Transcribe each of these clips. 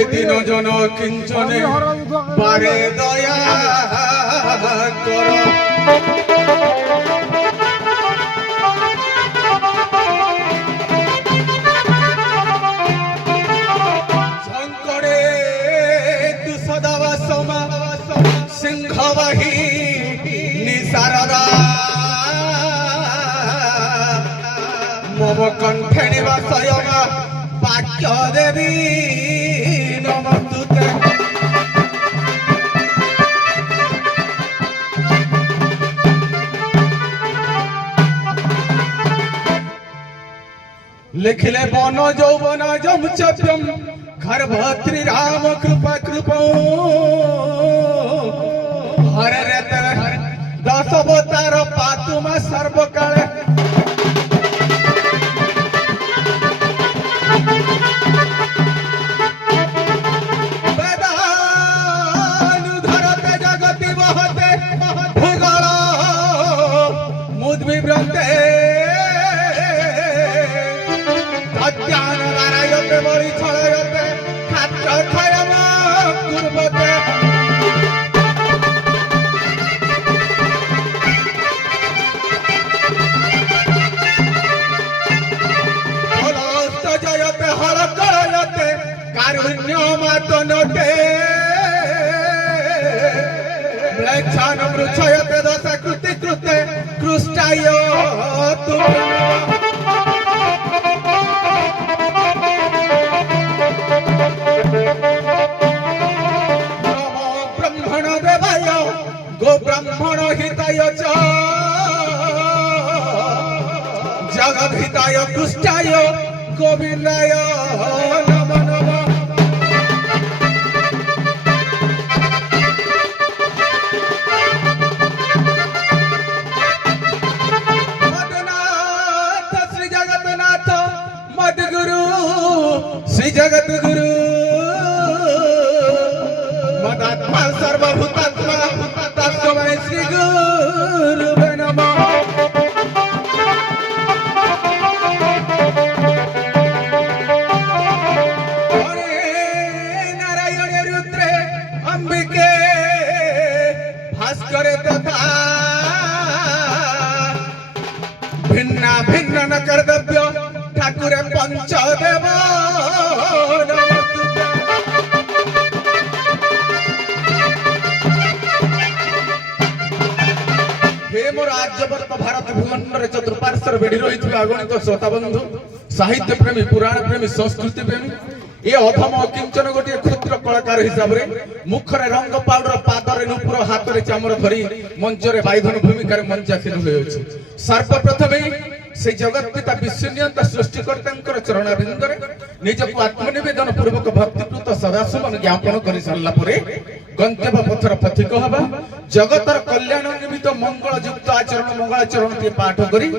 এদিন জন কিঞ্চনে বারে দয়া কর। শঙ্করে তু সদাবা সমা সিংহবাহী নিসারদা মম কণ্ঠে নিবাসয়ং বাক্য দেবী নমস্তুতে। লিখিলে বন যৌবন যমচপ্যম গর্ভত্রী রাম কৃপা কৃপৌ হরে রে দশ অবতার পাতুমা সর্বকালে। বেদানুধরতে জগতি বহতে ভূগোল মুদ্বিব্রতে অজ্ঞান নারায়তে বলি ছড়য়তে খাত্র ক্ষয়ম কুর্বতে। জয়তে হল করয়তে কারুণ্য মাতনতে ম্লেচ্ছান মৃচ্ছয়তে দশ কৃতি কৃতে কৃষ্টায় তুমে। নমো ব্রহ্মণ দেবায় গো ব্রাহ্মণ হিতায় চ জগদ্হিতায় কৃষ্টায় গোবিন্দায় নমো নমঃ। মদনাথ শ্রী জগন্নাথ মদগুরু শ্রী জগদ্গুরু মদাত্মা সর্বভূতাত্মা তস্मै শ্রী গুরুবে নমঃ। भास्करे तथा भिन्न भिन्न न कर्तव्य ठाकुर पंचदेव हे मोर आर्यवर्त भारत भूमंडल चतुर्पार्श्वर बेढ़ी रही अगणित श्रोता बंधु साहित्य प्रेमी पुराण प्रेमी संस्कृति प्रेमी ए अधम किंचन गोटे क्षुद्र कलाकार हिसाब रे मुखरे रंग पाउडर पादरे नुपुर हाथ रे चामर धरी मंच रे बाइधन भूमिका रे मंचाखिल होय अछि। सर्वप्रथमे से जगत पिता विश्वनियंता सृष्टिकर्तांकर चरणारविंद रे निजको आत्मनिवेदन पूर्वक भक्तिकृत सदासुमन ज्ञापन करि सारला परे गंतव्य पथर पथिक हबा जगतर कल्याण निमित्त मंगल युक्त आचरण मंगलाचरण के पाठ करी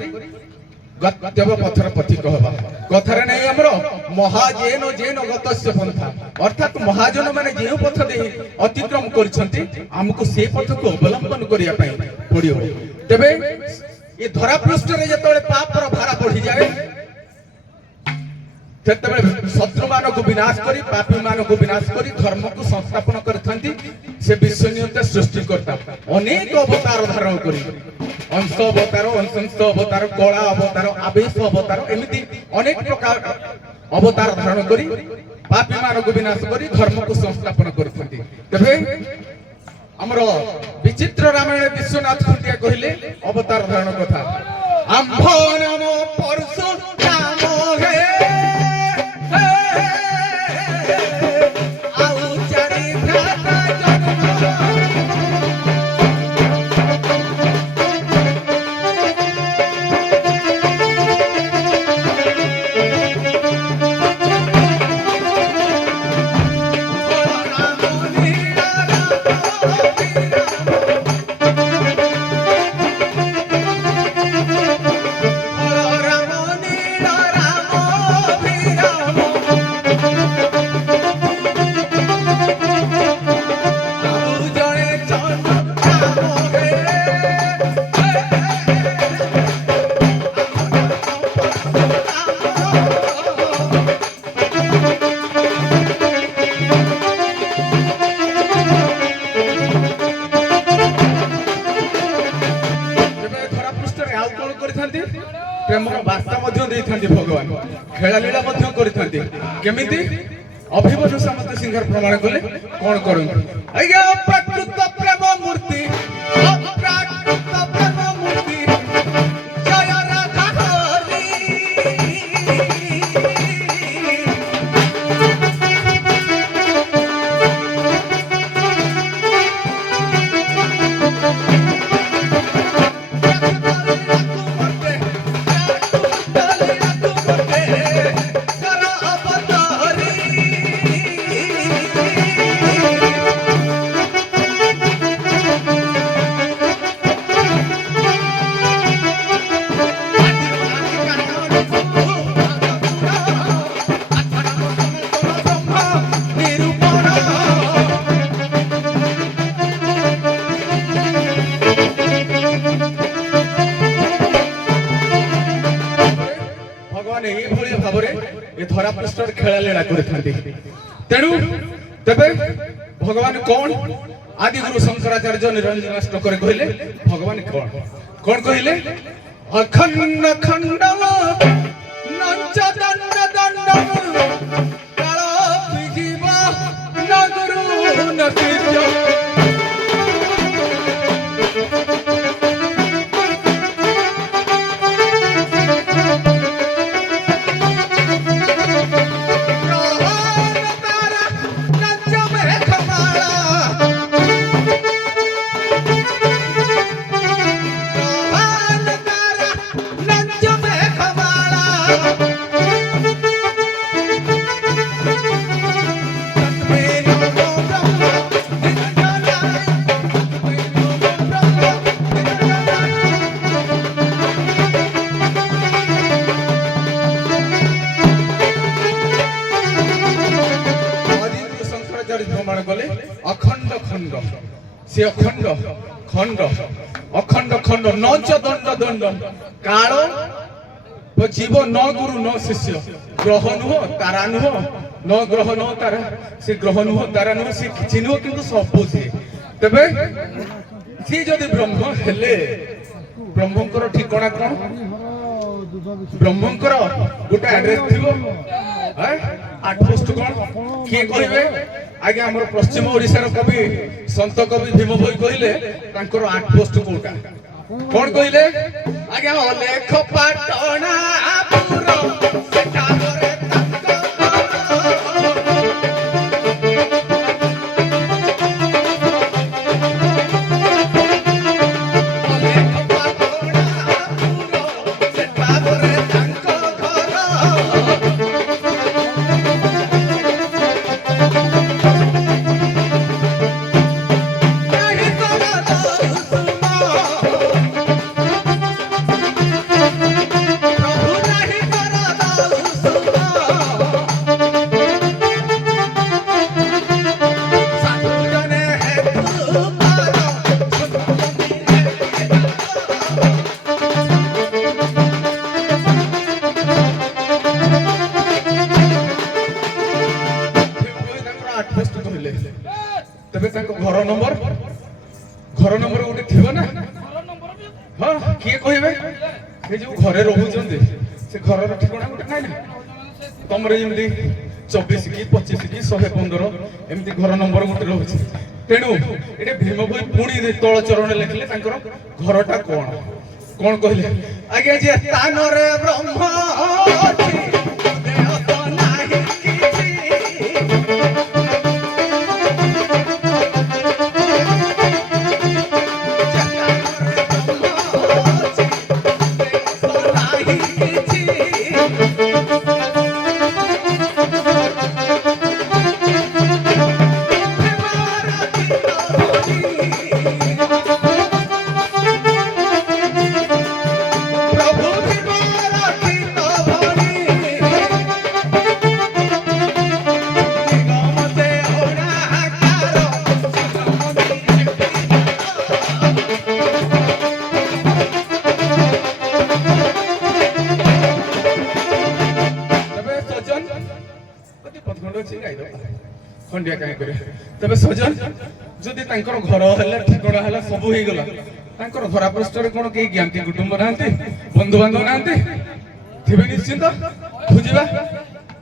गंतव्य पथर पथिक हबा। कथारे नहीं हमरो महाजेन जेन गतस्य पंथा अर्थात महाजन माने जे पथ दे अतिक्रम करछंती हमको से पथ को अवलंबन करिया पई पड़ियो। तबे ये धरा पृष्ठ रे जतले पाप पर भारा बढ़ी जाए तेतबे शत्रु मान को विनाश करी पापी मान को विनाश करी धर्म को संस्थापन करथंती से विश्वनियंता सृष्टि करता अनेक अवतार धारण करी अंश अवतार अंश अवतार कला अवतार आवेश अवतार एमिति अनेक प्रकार अवतार धारण करी पापी मान को विनाश करी धर्म को संस्थापन करथंती। तबे हमर विचित्र रामायण विश्वनाथ खुंटिया कहिले अवतार धारण कथा आंभ नाम परशुराम हे ଖେଳା ଲୀଳା ମଧ୍ୟ କରିଥାନ୍ତି କେମିତି ଅଭିମନ୍ୟୁ ସାମନ୍ତ ସିଂହାର ପ୍ରମାଣ କଲେ କଣ କରନ୍ତି ଆଜ୍ଞା ଅପ୍ରାକୃତ ପ୍ରେମ ମୂର୍ତ୍ତି ଅପ୍ରାକୃତ ପ୍ରେମ ମୂର୍ତ୍ତି ଜୟ ରାଧା ହରି भगवान एभली भाव ये धरा पृष्ठ खेला लीला करते तेणु तेबे भगवान कौन आदि गुरु शंकराचार्य निरंजन कहले भगवान कौन कौन कहले अखंड खंडम नंच दंड दंडम काल विजीव न गुरु न कीर्तन अखंड खंड से अखंड खंड अखंड खंड नच दंड दंड काल जीव न गुरु न शिष्य ग्रह नुह तारा नुह न ग्रह न तारा से ग्रह नुह तारा नुह से किछि नुह किंतु सब से तबे सी जदि ब्रह्म हेले ब्रह्मकर ठिकाना कोन ब्रह्मकर गोटे एड्रेस थिबो आठ पोस्ट कोन किए कहबे आज्ञा हमर पश्चिम ओडिशार कवि संत कवि भीम भोई कहले तांकर आठ पोस्ट कोटा कोन कहले आज्ञा अलेख पाटणा पुर सेटा करे घर नंबर गोटे थी ना हाँ किए कहे जो घरे रोचे से घर ठिकाना गोटे ना तुम जमी 24 की 25 की 115 एमती घर नंबर गोटे रोचे तेणु ये भीम भोई पुणी तल चरण लिखले घरटा कौन कौन कहले आज्ञा जे स्थान रे ब्रह्म खंडिया कहीं करे तबे सजन जदि तांकर घर हला ठिकाना हला सब हो गला तांकर धरा पृष्ठ रे कोन के ज्ञानती कुटुंब नांती बंधु बांधव नांती थिबे निश्चित खोजा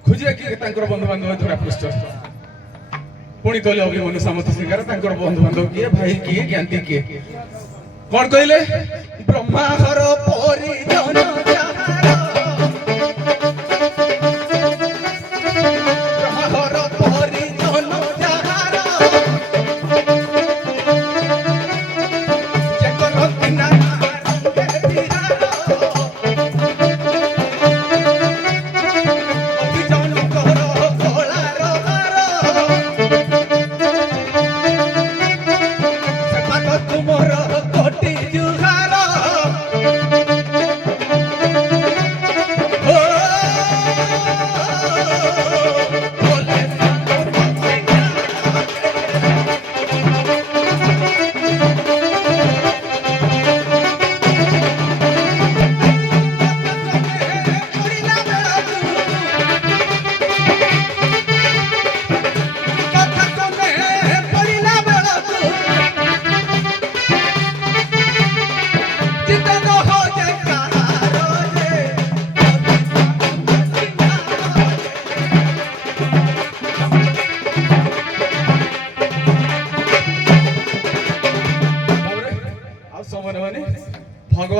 खोजा कि बंधु बांधव धरा पृष्ठ पुणी कहले अभिमन्यु सामंत सिंगार बंधु बांधव किए भाई किए ज्ञाति किए कौन कहले ब्रह्माहर परिजन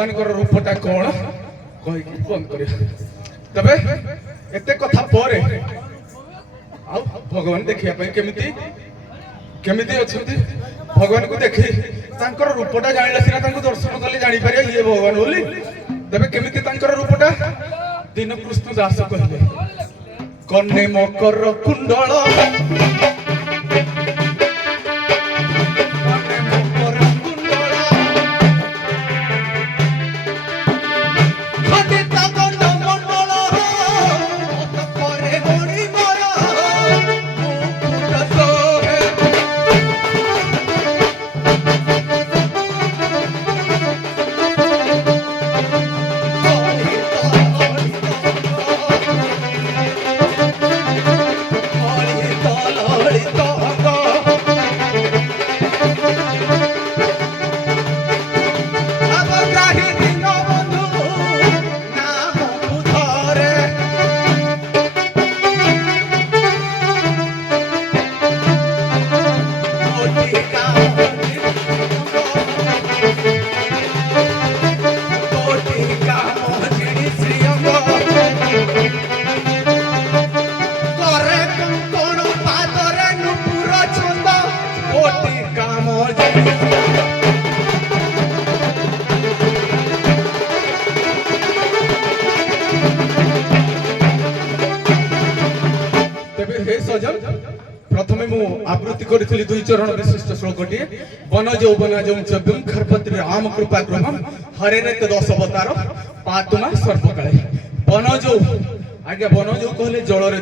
भगवान रूपटा कौन कही बंद कर तबे एते कथा पर भगवान देखिया केमिति केमिति अछंती भगवान को देखि तांकर रूपटा जानिला सिना तांको दर्शन कले जानि पारे ये भगवान बोली तबे केमिति तांकर रूपटा दिन कृष्ण दास कहले कन्ने मकर कुंडल प्रथमे मु आवृत्ति करी दुई चरण विशिष्ट श्लोकटी वन यौवन चव्यम खरपत्री राम कृपा क्रम हरे रे दश अवतार पातुमा सर्वकाले बनजौ आज्ञा बनजौ कहले जलरे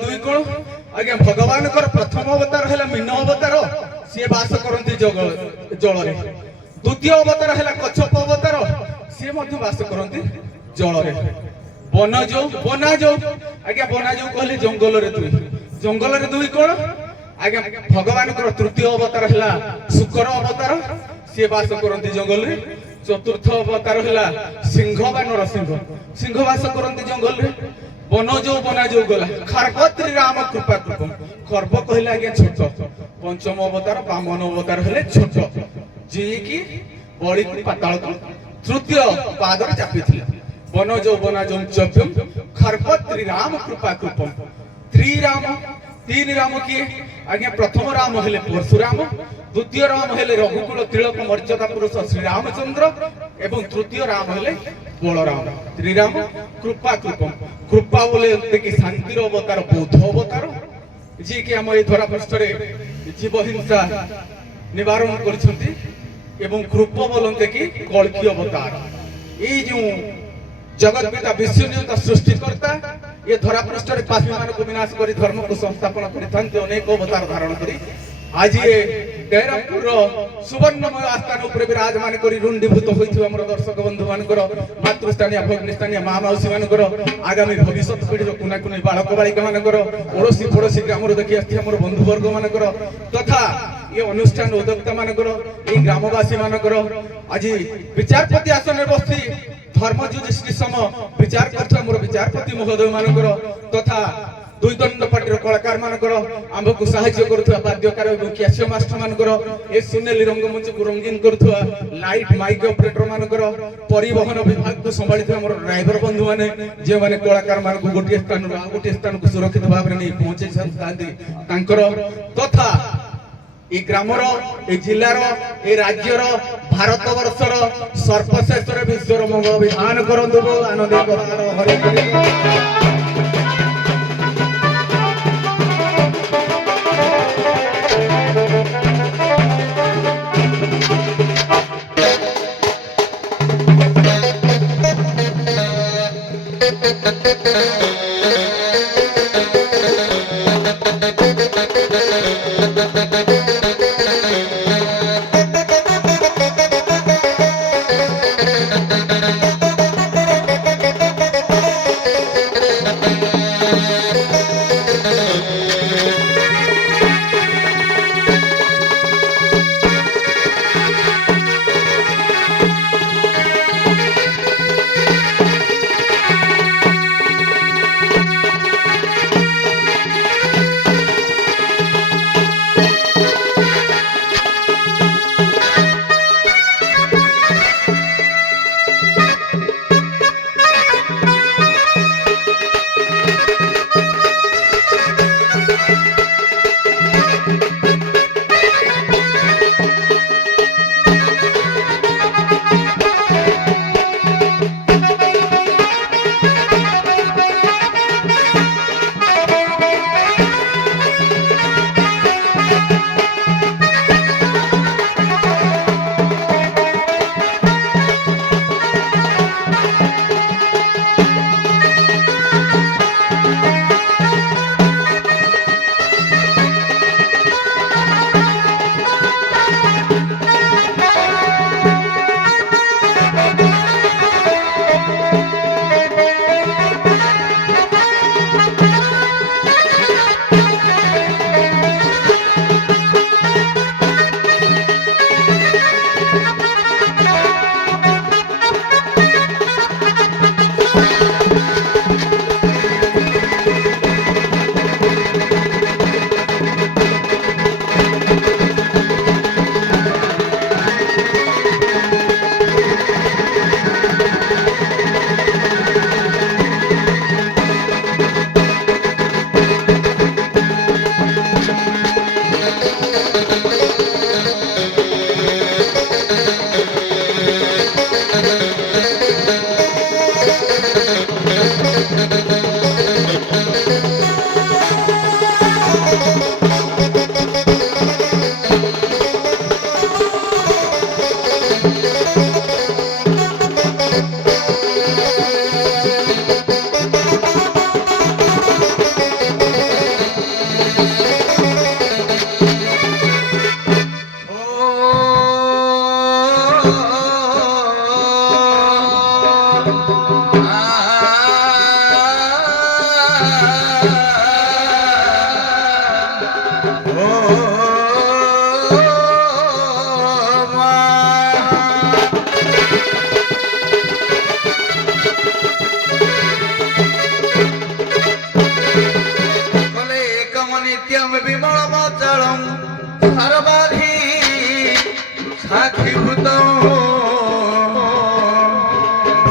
दुई कौन आज्ञा भगवान प्रथम अवतार है मीन अवतार सी बास करती जलरे द्वितीय अवतार है कच्छप अवतार सी बास करती जलरे बनजौ बनाजौ आज्ञा बनाजौ कहले जंगल रे दुई कौन आज्ञा भगवान तृतीय अवतार है शुकर अवतार सी बास करती जंगल रे चतुर्थ अवतार है सिंह बा नरसिंह सिंह बास करती जंगल रे बनजौ बनाजौ गला खरपत्री राम कृपा कृपम खर्ब कहले आज्ञा छोट पंचम अवतार वामन अवतार है छोट जी की बड़ी पाताल तृतीय पादर चापी बनजौ बनाजौ चव्यम खरपत्री राम कृपा कृपम तीन राम किए आज्ञा प्रथम राम हेले परशुराम द्वितीय राम हेले रघुकुल तिलक मर्यादा पुरुष श्री रामचंद्र एवं तृतीय राम हेले बलराम त्रिराम कृपा कृपम कृपा बोले कि शांतिर अवतार बौद्ध अवतार जी कि आम ए धरा पृष्ठ जीव हिंसा निवारण करछंती एवं कृप बोलते कि कल्की अवतार ये जो जगत पिता विश्वनियंता सृष्टिकर्ता ये धरा पृष्ठ पापी मान को विनाश करी धर्म को संस्थापन करते अनेक अवतार धारण करी आज ये गैरमपुर सुवर्णमय आस्थान उपर विराजमान करी रुंडीभूत होइथिबा हमर दर्शक बंधु मानकर मातृस्थानीय भगिनीस्थानीय माँ मौसी मानकर आगामी भविष्य पीढ़ी कुना कुनी बालक बालिका मानकर ओडसी पड़ोसी ग्रामर देखि आस्थि हमर बंधु वर्ग मानकर तथा ये अनुष्ठान उद्योक्ता मानकर ये ग्रामवासी मानकर आज विचारपति आसन बसी ଧର୍ମ ଯୁଧିଷ୍ଠିର ସମ ବିଚାର କରୁଥିବା ମୋର ବିଚାରପତି ମହୋଦୟ ମାନଙ୍କର ତଥା ଦୁଇ ଦଣ୍ଡ ପାର୍ଟିର କଳାକାର ମାନଙ୍କର ଆମ୍ଭକୁ ସାହାଯ୍ୟ କରୁଥିବା ବାଦ୍ୟକାର ଏବଂ କ୍ୟାସିଓ ମାଷ୍ଟର ମାନଙ୍କର ଏ ସୁନେଲି ରଙ୍ଗମଞ୍ଚକୁ ରଙ୍ଗୀନ କରୁଥିବା ଲାଇଟ୍ ମାଇକ୍ ଅପରେଟର ମାନଙ୍କର ପରିବହନ ବିଭାଗକୁ ସମ୍ଭାଳିଥିବା ଆମର ଡ୍ରାଇଭର ବନ୍ଧୁ ମାନେ ଯେଉଁମାନେ କଳାକାର ମାନଙ୍କୁ ଗୋଟିଏ ସ୍ଥାନରୁ ଆଉ ଗୋଟିଏ ସ୍ଥାନକୁ ସୁରକ୍ଷିତ ଭାବରେ ନେଇ ପହଞ୍ଚାଇଥାନ୍ତି ତାଙ୍କର ତଥା ଏ ଗ୍ରାମର ଏ ଜିଲ୍ଲାର ଏ ରାଜ୍ୟର ଭାରତ ବର୍ଷର ସର୍ବଶେଷରେ ବିଶ୍ୱର ମଙ୍ଗଳ ବିଧାନ କରନ୍ତୁ ଆନନ୍ଦ ହରେ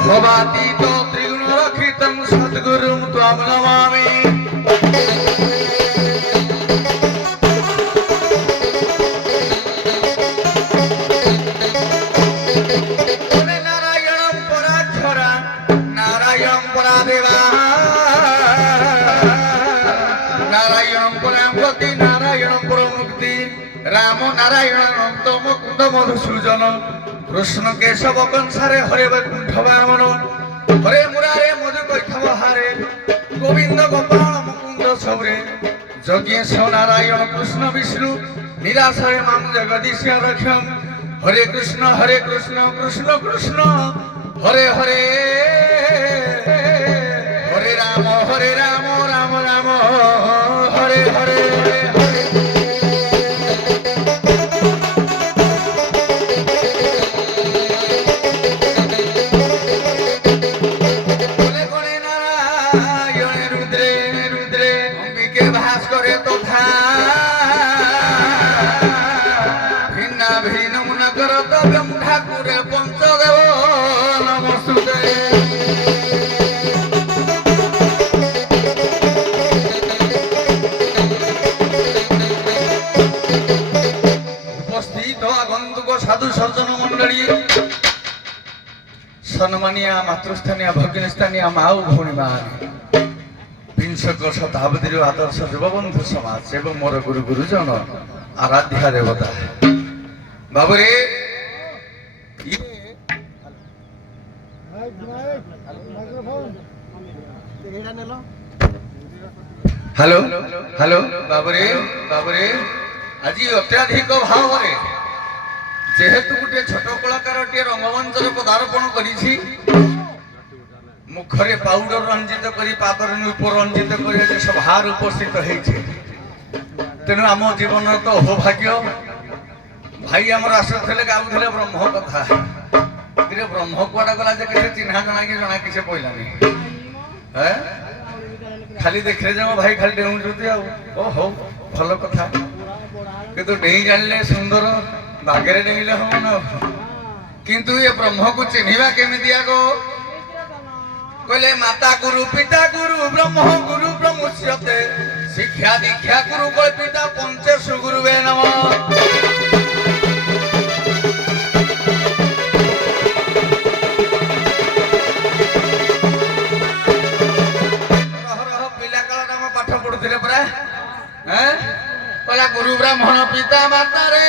भवातीत त्रिगुणरक्षितं सद्गुरुं त्वां नमामि। नारायणं पराक्षरा नारायणं परादेवा नारायणं परागति नारायणं परमुक्ति राम नारायणं मुकुंद मधुसूदन कृष्ण केशव कंसारे हरे वैकुंठ वामन हरे मुरारे मधु कैथव हारे गोविंद गोपाल मुकुंद सौरे जज्ञेश नारायण कृष्ण विष्णु निराशय माम जगदीश रक्षम हरे कृष्ण कृष्ण कृष्ण हरे हरे हरे राम राम राम हरे हरे ঠাকুরে পঞ্চদেব নমস্তুতে। উপস্থিত আগন্তুক সাধু সজ্জন মন্ডলী, সম্মানিয়া মাতৃস্থানীয় ভগ্নীস্থানীয় মা ও ভଉଣୀମାନେ, বিংশক শতাব্দীর আদর্শ যুববন্ধু সমাজ এবং মোর গুরু গুরুজন আরাধ্যা দেবতা বাবুরে হ্যালো হ্যালো বাবুরে বাবুরে আজি অত্যাধিক ভাবরে যেহেতু গোটে ছোট কলাকারটিয়ে রঙ্গমঞ্চরে পদার্পণ করেছি, মুখরে পাউডর রঞ্জিত করে পাদরে নূপুর রঞ্জিত করে যে সভার উপস্থিত হয়েছে, তেণু আম জীবনের তো সৌভাগ্য। ভাই আমার আসুলে গাউলে ব্রহ্ম কথা, ব্রহ্ম কুয়াটা গলা যে কিছু চিহ্না জনা কি জনা কিছু পইলানি, হ্যাঁ খালি দেখলে যে ভাই খালি ডেউঁଛନ୍ତି ଆଉ ଓ ହଉ ଭଲ କଥା, কিন্তু ডেଇଁ ଜାଣିଲେ ସୁନ୍ଦର, ବାଗରେ ଡେଇଁଲେ ହବ ନା। କିନ୍ତୁ ଏ ବ୍ରହ୍ମକୁ ଚିହ୍ନିବା କେମିତି ଆଗ କହିଲେ, ମାତା ଗୁରୁ ପିତା ଗୁରୁ ବ୍ରହ୍ମ ଗୁରୁ ବ୍ରହ୍ମୁଚ୍ୟତେ, ଶିକ୍ଷା ଦୀକ୍ଷା ଗୁରୁ କଳ୍ପିତା ପଞ୍ଚେଷୁ ଗୁରୁବେ ନମ। ପିଲା କାଳରେ ଆମେ ପାଠ ପଢୁଥିଲେ ପରା, କହିଲା ଗୁରୁ ବ୍ରାହ୍ମଣ ପିତା ମାତାରେ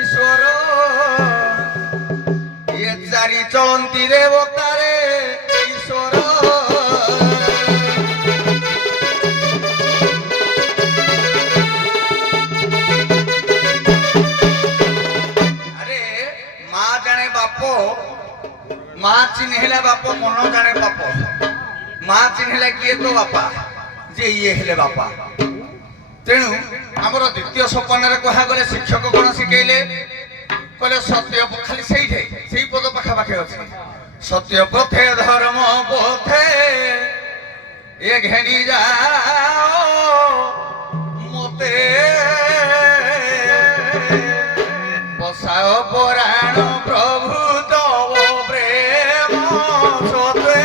ଈଶ୍ୱର, ଇଏ ଚାରି ଚଳନ୍ତି ଦେବତାରେ ଈଶ୍ୱର। ଆରେ ମା ଜାଣେ ବାପ, ମା ଚିହ୍ନିଲା ବାପ, ମନ ଜାଣେ ବାପ। ମା ଚିହ୍ନିଲା କିଏ ତ ବାପା, ଯେ ଇଏ ହେଲେ ବାପା। ତେଣୁ ଆମର ଦ୍ୱିତୀୟ ସୋପାନରେ କୁହାଗଲେ ଶିକ୍ଷକ କଣ ଶିଖେଇଲେ କହିଲେ, ସତ୍ୟ ଖାଲି ସେଇଠି ସେଇ ପଦ ପାଖାପାଖି ଅଛି, ସତ୍ୟ ପଥେ ଧର୍ମ ପଥେ ଏ ଘେନି ଯାଅ ମତେ, ବସାଅ ପରାଣ ପ୍ରଭୁ ତବ ପ୍ରେମ ସତେ।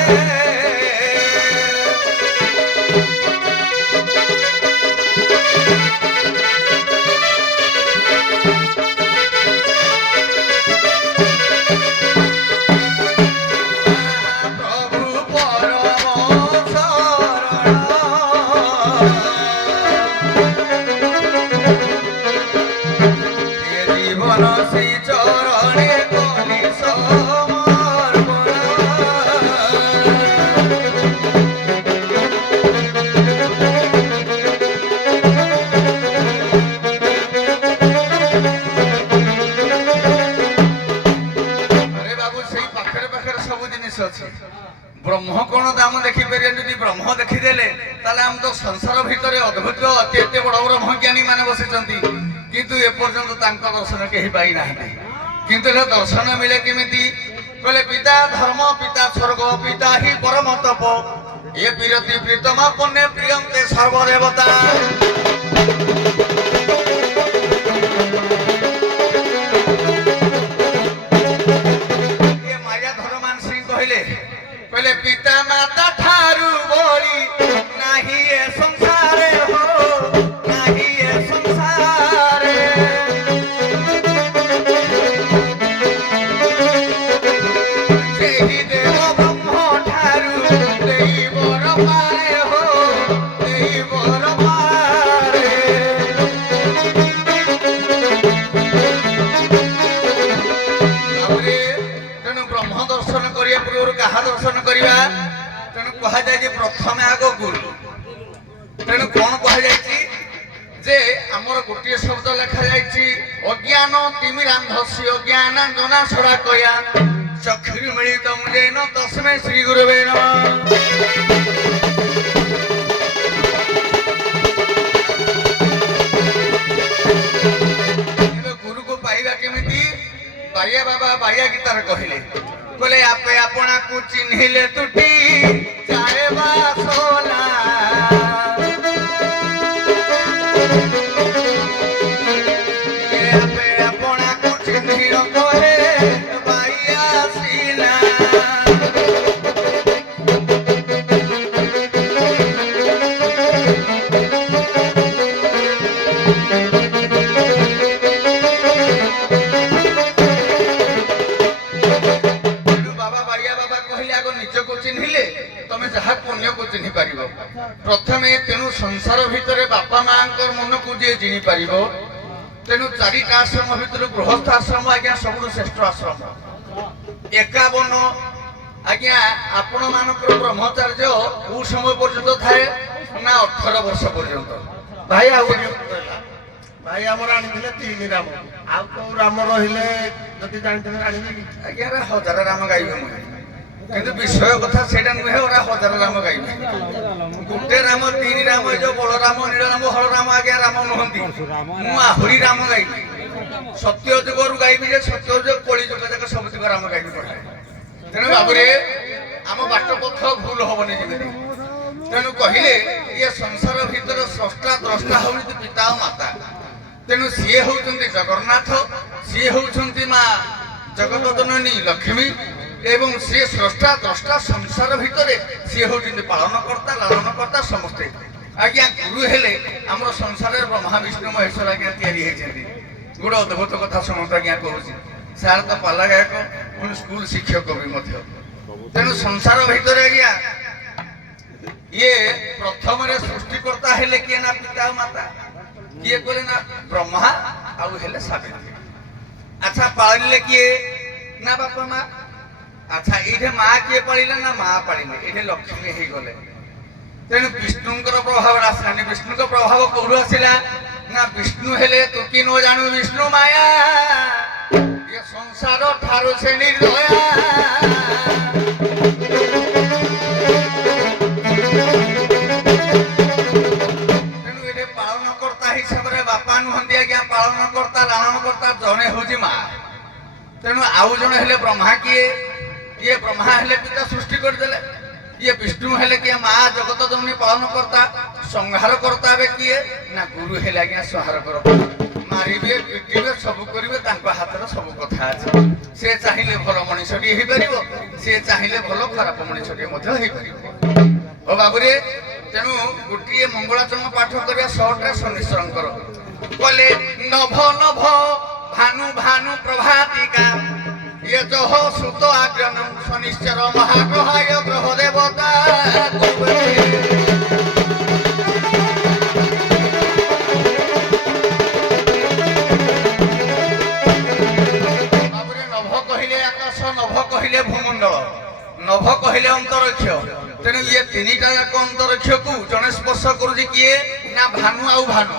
ব্রহ্ম কোন দাম দেখিপারে, যদি ব্রহ্ম দেখিদেলে তাহলে আমি তো সংসার ভিতরে অদ্ভুত অতি এতে বড় বড় ব্রহ্মজ্ঞানী মানে বসিଛନ୍ତି, কিন্তু এপর্যন্ত তাঙ্ক দর্শন কেহি পাই নাহাନ୍ତି। কিন্তু দর্শন মিলে কেমিতি কলে, পিতা ধর্ম পিতা স্বর্গ পিতা হি পরম তপ, এ বিরতি প্রীতমা পুণ্যে প্রিয়ন্তে সর্বদেবতা। କହିଲେ ପିତା ମାତା ଠାରୁ ବଳି ନାହିଁ ଏ ସଂସାରେ ହୋ, ନାହିଁ ଏ ସଂସାରେ। ସେହି ଦେବ ବ୍ରହ୍ମ ଠାରୁ ଦେଇ ବର ପାରେ ହୋ, ଦେଇ ବର ପାରେ। ତେଣୁ ବ୍ରହ୍ମ ଦର୍ଶନ କରିବା ପୂର୍ବରୁ କାହା ଦର୍ଶନ କରିବା? ତେଣୁ କୁହାଯାଏ ଯେ ପ୍ରଥମେ ଆଗ ଗୁରୁ। ତେଣୁ କଣ କୁହାଯାଇଛି ଯେ ଆମର ଗୋଟିଏ ଶବ୍ଦ ଲେଖାଯାଇଛି, ଅଜ୍ଞାନ ତିମିରାନ୍ଧସ୍ୟ ଜ୍ଞାନାଞ୍ଜନା ଶଳାକୟା ଚକ୍ଷୁଃ ମିଳିତଂ ଯେନ ତସ୍ମୈ ଶ୍ରୀ ଗୁରବେ ନମଃ। ଗୁରୁକୁ ପାଇବା କେମିତି? ବାୟା ବାବା ବାୟା ଗୀତାରେ କହିଲେ, କହିଲେ ଆପେ ଆପଣାକୁ ଚିହ୍ନିଲେ ତୁଟି ଯାଏ ବାସନା, ଆପେ ଆପଣାକୁ ଚିହ୍ନି ନ କହେ ମାଙ୍କର ମନକୁ ଯିଏ ଜିଣି ପାରିବ। ତେଣୁ ଚାରିଟା ଆଶ୍ରମ ଭିତରୁ ଗୃହସ୍ଥ ଆଶ୍ରମ ଆଜ୍ଞା ସବୁଠୁ ଶ୍ରେଷ୍ଠ ଆଶ୍ରମ। 51 ଆଜ୍ଞା ଆପଣ ମାନଙ୍କର ବ୍ରହ୍ମଚାର୍ଯ୍ୟ କୋଉ ସମୟ ପର୍ଯ୍ୟନ୍ତ ଥାଏ ନା 18 ବର୍ଷ ପର୍ଯ୍ୟନ୍ତ। ଭାଇ ଆଉ ଗୋଟେ ରହିଲା। ଭାଇ ଆମର ଆଣିଥିଲେ 3 ରାମ, ଆଉ କୋଉ ରାମ ରହିଲେ ଯଦି ଜାଣିଥିବେ ଆଣିବେ କି? ଆଜ୍ଞା ଏରା 1000 ରାମ ଗାଇବେ ମୁଁ, କିନ୍ତୁ ବିଷୟ କଥା ସେଇଟା ନୁହେଁ। ଓରା 1000 ରାମ ଗାଇବେ। ଗୋଟେ ରାମ 3 ରାମ, ଏ ଯୋଉ ବଳ ରାମ, ନୀଳ ରାମ, ହଳ ରାମ ଆଜ୍ଞା ରାମ ନୁହନ୍ତି। ମୁଁ ଆହୁରି ରାମ ଗାଇବି। ସତ୍ୟ ଯୁଗରୁ ଗାଇବି ଯେ ସତ୍ୟ ଯୁଗ କଳି ଯୁଗ ଯାକ ସବୁତିକ ରାମ ଗାଇବି ପଡେ। ତେଣୁ ବାବୁରେ ଆମ ବାଟ ପଥ ଭୁଲ ହବନି ଯେମିତି। ତେଣୁ କହିଲେ ଇଏ ସଂସାର ଭିତରେ ସ୍ରଷ୍ଟା ଦ୍ରଷ୍ଟା ହଉଛନ୍ତି ପିତା ଓ ମାତା। ତେଣୁ ସିଏ ହଉଛନ୍ତି ଜଗନ୍ନାଥ, ସିଏ ହଉଛନ୍ତି ମା ଜଗତ ଜନନୀ ଲକ୍ଷ୍ମୀ, ଏବଂ ସିଏ ସ୍ରଷ୍ଟା ଦ୍ରଷ୍ଟା ସଂସାର ଭିତରେ ସିଏ ହଉଛନ୍ତି ପାଳନକର୍ତ୍ତା ଲାଳନକର୍ତ୍ତା ସମସ୍ତେ। ଆଜ୍ଞା ଗୁରୁ ହେଲେ ଆମର ସଂସାରରେ ବ୍ରହ୍ମା ବିଷ୍ଣୁ ମହେଶ୍ୱର ଆଜ୍ଞା ତିଆରି ହେଇଛନ୍ତି। ଗୋଟେ ଅଦ୍ଭୁତ କଥା ଶୁଣନ୍ତୁ ଆଜ୍ଞା କହୁଛି। ସାର୍ ତ ପାଲା ଗାୟକ, ପୁଣି ସ୍କୁଲ ଶିକ୍ଷକ ବି ମଧ୍ୟ। ତେଣୁ ସଂସାର ଭିତରେ ଆଜ୍ଞା ଇଏ ପ୍ରଥମରେ ସୃଷ୍ଟିକର୍ତ୍ତା ହେଲେ କିଏ ନା ପିତା ଓ ମାତା, କିଏ କହିଲେ ନା ବ୍ରହ୍ମା, ଆଉ ହେଲେ ସାବିତ୍ରୀ। ଆଚ୍ଛା ପାଳିଲେ କିଏ ନା ବାପା ମା। ଆଚ୍ଛା ଏଇଠି ମା କିଏ ପାଳିଲେ ନା ମା ପାଳିଲେ, ଏଇଠି ଲକ୍ଷ୍ମୀ ହେଇଗଲେ। ତେଣୁ ବିଷ୍ଣୁଙ୍କର ପ୍ରଭାବ ଆସିଲାନି। ବିଷ୍ଣୁଙ୍କ ପ୍ରଭାବ କୋଉଠୁ ଆସିଲା ନା ବିଷ୍ଣୁ ହେଲେ ତୁ କି ନ ଜାଣୁ ବିଷ୍ଣୁ ମାୟା, ଏ ସଂସାର ଠାରୁ ସେ ନିର୍ଦୟା। ତେଣୁ ଏଠି ପାଳନକର୍ତ୍ତା ହିସାବରେ ବାପା ନୁହନ୍ତି ଆଜ୍ଞା, ପାଳନକର୍ତ୍ତା ଲାଳନକର୍ତ୍ତା ଜଣେ ହଉଛି ମା। ତେଣୁ ଆଉ ଜଣେ ହେଲେ ବ୍ରହ୍ମା। କିଏ? ଇଏ ବ୍ରହ୍ମା ହେଲେ ପିତା ସୃଷ୍ଟି କରିଦେଲେ। ଇଏ ବିଷ୍ଣୁ ହେଲେ କିଏ ମା ଜଗତ ଜନନୀ ପାଳନକର୍ତ୍ତା। ସଂହାର କର୍ତ୍ତା ଏବେ କିଏ ନା ଗୁରୁ ହେଲେ ଆଜ୍ଞା ସଂହାର କର୍ତ୍ତା। ମାରିବେ ପିଟିବେ ସବୁ କରିବେ, ତାଙ୍କ ହାତରେ ସବୁ କଥା ଅଛି। ସେ ଚାହିଁଲେ ଭଲ ମଣିଷଟିଏ ହେଇପାରିବ, ସେ ଚାହିଁଲେ ଭଲ ଖରାପ ମଣିଷଟିଏ ମଧ୍ୟ ହେଇପାରିବ। ଓ ବାବୁରେ ତେଣୁ ଗୋଟିଏ ମଙ୍ଗଳାଚରଣ ପାଠ କରିବା 100ଟା ଶନିଶ୍ଚରଙ୍କର। କହିଲେ ନଭ ନଭ ଭାନୁ ଭାନୁ ପ୍ରଭାତିକା, ଇଏ ଯହ ସୁତ ଆଗ୍ରନ ଶନିଶ୍ଚର ମହାଗ୍ରହାୟ ଗ୍ରହ ଦେବତା। ବାବୁରେ ନଭ କହିଲେ ଆକାଶ, ନଭ କହିଲେ ଭୂମଣ୍ଡଳ, ନଭ କହିଲେ ଅନ୍ତରିକ୍ଷ। ତେଣୁ ଇଏ ତିନିଟା ଯାକ ଅନ୍ତରିକ୍ଷକୁ ଜଣେ ସ୍ପର୍ଶ କରୁଛି। କିଏ ନା ଭାନୁ ଆଉ ଭାନୁ।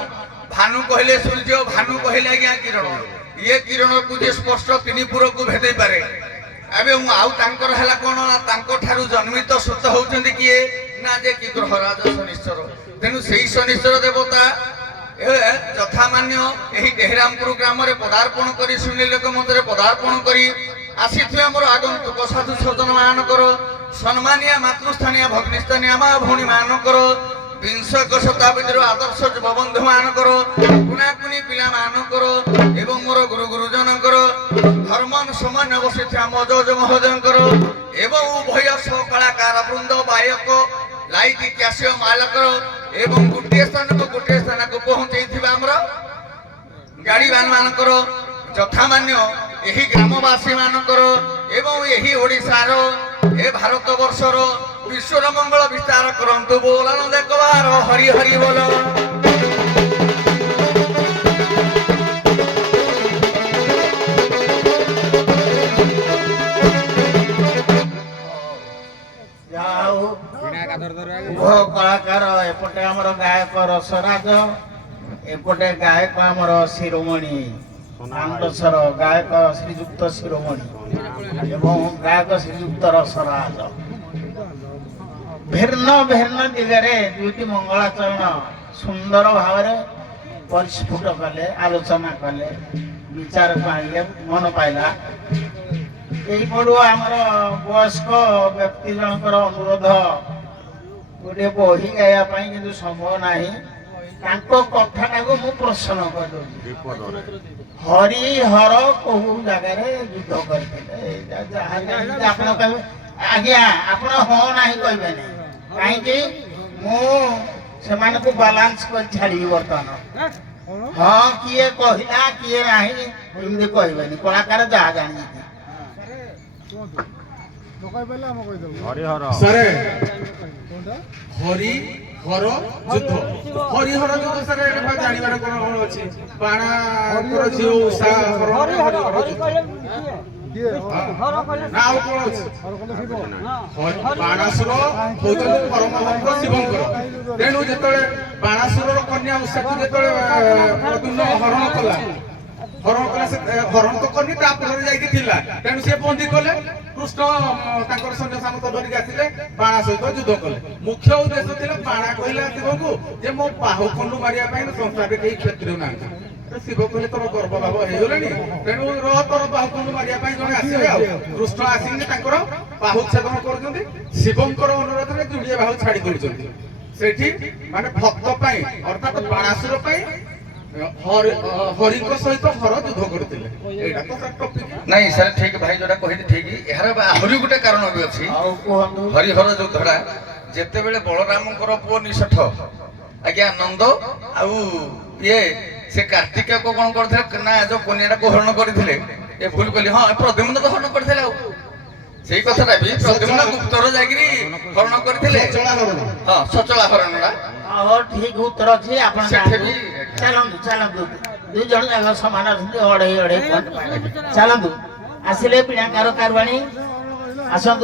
ଭାନୁ କହିଲେ ସୂର୍ଯ୍ୟ, ଭାନୁ କହିଲେ ଆଜ୍ଞା କିରଣ। ଇଏ କିରଣକୁ ଯେ ସ୍ପର୍ଶ 3 ପୁରକୁ ଭେଦେଇ ପାରେ। ଏବେ ମୁଁ ଆଉ ତାଙ୍କର ହେଲା କଣ ନା ତାଙ୍କ ଠାରୁ ଜନ୍ମିତ ସୁତ ହଉଛନ୍ତି କିଏ ନା ଯେ କି ଗ୍ରହରାଜ ଶନିଶ୍ଚର। ତେଣୁ ସେଇ ଶନିଶ୍ଚର ଦେବତା ଯଥାମାନ୍ୟ ଏହି ଦେହରାମପୁର ଗ୍ରାମରେ ପଦାର୍ପଣ କରି ଶୁଣିଲୋକ ମନ୍ଦିରରେ ପଦାର୍ପଣ କରି ଆସିଥିବେ ଆମର ଆଗନ୍ତୁକ ସାଧୁ ସଜ୍ଜନ ମାନଙ୍କର, ସମ୍ମାନୀୟ ମାତୃସ୍ଥାନୀୟ ଭଗ୍ନିସ୍ଥାନୀୟ ମା ଭଉଣୀ ମାନଙ୍କର, ବିଂଶକ ଶତାବ୍ଦୀର ଆଦର୍ଶ ଯୁବବନ୍ଧୁ ମାନଙ୍କର, କୁଣାକୁଣି ପିଲା ମାନଙ୍କର, ଏବଂ ମୋର ଗୁରୁ ଗୁରୁଜନଙ୍କର, ଧର୍ମନ ସମାନ ବସିଥିବା ମଜଜ ମହୋଦୟଙ୍କର, ଏବଂ ଉଭୟ କଳାକାର ବୃନ୍ଦ ବାୟକ ଲାଇଟ୍ କ୍ୟାସିଓ ମାଲକର, ଏବଂ ଗୋଟିଏ ସ୍ଥାନକୁ ପହଞ୍ଚେଇଥିବା ଆମର ଗାଡିବାନ ମାନଙ୍କର, ଯଥାମାନ୍ୟ ଏହି ଗ୍ରାମବାସୀ ମାନଙ୍କର, ଏବଂ ଏହି ଓଡ଼ିଶାର ଏ ଭାରତ ବର୍ଷର ବିଶ୍ୱର ମଙ୍ଗଳ ବିସ୍ତାର କରନ୍ତୁ। ବୋଲନ ଦେଖବାର ହରି ହରି ବୋଲ। ଉଭୟ କଳାକାର, ଏପଟେ ଆମର ଗାୟକ ରସରାଜ, ଏପଟେ ଗାୟକ ଆମର ଶିରୋମଣି ଆନନ୍ଦସ୍ୱର, ଗାୟକ ଶ୍ରୀଯୁକ୍ତ ଶିରୋମଣି ଏବଂ ଗାୟକ ଶ୍ରୀଯୁକ୍ତ ରସରାଜ। ଭିନ୍ନ ଭିନ୍ନ ଦିଗରେ ଦୁଇଟି ମଙ୍ଗଳାଚରଣ ସୁନ୍ଦର ଭାବରେ ପରିସ୍ଫୁଟ କଲେ, ଆଲୋଚନା କଲେ, ବିଚାରକୁ ଆଣିଲେ, ମନ ପାଇଲା। ଏଇପଟୁ ଆମର ବୟସ୍କ ବ୍ୟକ୍ତି ଜଣଙ୍କର ଅନୁରୋଧ, ଗୋଟିଏ ବହି ଗାଇବା ପାଇଁ କିନ୍ତୁ ସମ୍ଭବ ନାହିଁ। ତାଙ୍କ କଥାଟାକୁ ମୁଁ ପ୍ରଶ୍ନ କରିଦେଉଛି। ହରିହର କୋଉ ଜାଗାରେ ଯୁଦ୍ଧ କରିଥିଲେ? ଯାହା ଆପଣ କହିବେ ଆଜ୍ଞା, ଆପଣ ହଁ ନାହିଁ କହିବେନି। କାହିଁକି? ମୁଁ ସେମାନଙ୍କୁ ବାଲାନ୍ସ କରି ଛାଡ଼ିବି ବର୍ତ୍ତମାନ। ହଁ କିଏ କହିଲା କିଏ ନାହିଁ ଏମିତି କହିବେନି। କଳାକାର ଯାହା ଜାଣିଛନ୍ତି। ସାରେ ହରି ହର ଯୁଦ୍ଧ ହରିହର ଯୁଦ୍ଧ ସାର୍ ଏଇଟା ଜାଣିବାର କଣ ଅଛି ବାଣାଙ୍କର ଝିଅ ଉଷା ହରିହର ଯୁଦ୍ଧ ନା ଆଉ କଣ ଅଛି ବାଣାସୁର ହଉଛନ୍ତି ପରମ ଭକ୍ତ ଶିବଙ୍କର ତେଣୁ ଯେତେବେଳେ ବାଣାସୁରର କନ୍ୟା ଉଷାକୁ ଯେତେବେଳେ ପ୍ରଦ୍ୟୁମ୍ନ ହରଣ କଲା ସେ ହରଣ ତ କରିନି ତା ଫଳରେ ଯାଇକି ଥିଲା ତେଣୁ ସିଏ ବନ୍ଦୀ କଲେ କୃଷ୍ଣ ତାଙ୍କର ସୈନ୍ୟ ସାମନ୍ତ ଧରିକି ଆସିଲେ ବାଣା ସହିତ ଯୁଦ୍ଧ କଲେ ମୁଖ୍ୟ ଉଦ୍ଦେଶ୍ୟ ଥିଲା ବାଣା କହିଲା ଶିବଙ୍କୁ ଯେ ମୋ ବାହୁ ଖଣ୍ଡୁ ମାରିବା ପାଇଁ ସଂସାରରେ କେହି କ୍ଷତ୍ରିୟ ନାହାନ୍ତି ଶିବ କହିଲେ ତୋର ଗର୍ବ ଭାବ ହେଇଗଲାଣି ତେଣୁ ତୋର ବାହୁ ଖଣ୍ଡୁ ମାରିବା ପାଇଁ ଜଣେ ଆସିବେ ଆଉ କୃଷ୍ଣ ଆସିକି ତାଙ୍କର ବାହୁ ଛେଦନ କରୁଛନ୍ତି ଶିବଙ୍କର ଅନୁରୋଧରେ ଯୋଡ଼ିଏ ବାହୁ ଛାଡି ଦଉଛନ୍ତି ସେଠି ମାନେ ଭକ୍ତ ପାଇଁ ଅର୍ଥାତ ବାଣାସୁର ପାଇଁ ହରିଙ୍କ ସହିତ ହର ଯୁଦ୍ଧ କରୁଥିଲେ ଏଇଟା ତ ସାର୍ ଟପିକ ନାଇଁ ସାର୍ ଠିକ ଭାଇ ଯୋଉଟା କହିଲେ ଠିକ ଏହାର ଆହୁରି ଗୋଟେ କାରଣ ବି ଅଛି ଆଉ କୁହନ୍ତୁ ହରିହର ଯୁଦ୍ଧଟା ଯେତେବେଳେ ବଳରାମଙ୍କର ପୁଅ ନିଷଠ ଆଜ୍ଞା ନନ୍ଦ ଆଉ ଇଏ ସେ କାର୍ତ୍ତିକକୁ କଣ କରିଥିଲେ ନା ଯୋଉ କନ୍ୟାଟାକୁ ହରଣ କରିଥିଲେ ଏ ଭୁଲ କଲି ହଁ ପ୍ରଦ୍ୟୁମ୍ନ ତ ହରଣ କରିଥିଲେ ଆଉ ସେଇ କଥାଟା ବି ପ୍ରଦ୍ୟୁମ୍ନ ଗୁପ୍ତର ଯାଇକିରି ହରଣ କରିଥିଲେ ହଁ ସଚଳା ହରଣଟା ହଉ ଠିକ ଉତ୍ତର ଅଛି ଆପଣ ସେଠି ବି ଚାଲନ୍ତୁ ଚାଲନ୍ତୁ ଦୁଇ ଜଣ ଯାକ ସମାନ ଅଛନ୍ତି ଅଢେଇ ଅଢେଇ ପଏଣ୍ଟ ଚାଲନ୍ତୁ ଆସିଲେ ପିଣାକାର କାରବାଣୀ ଆସନ୍ତୁ।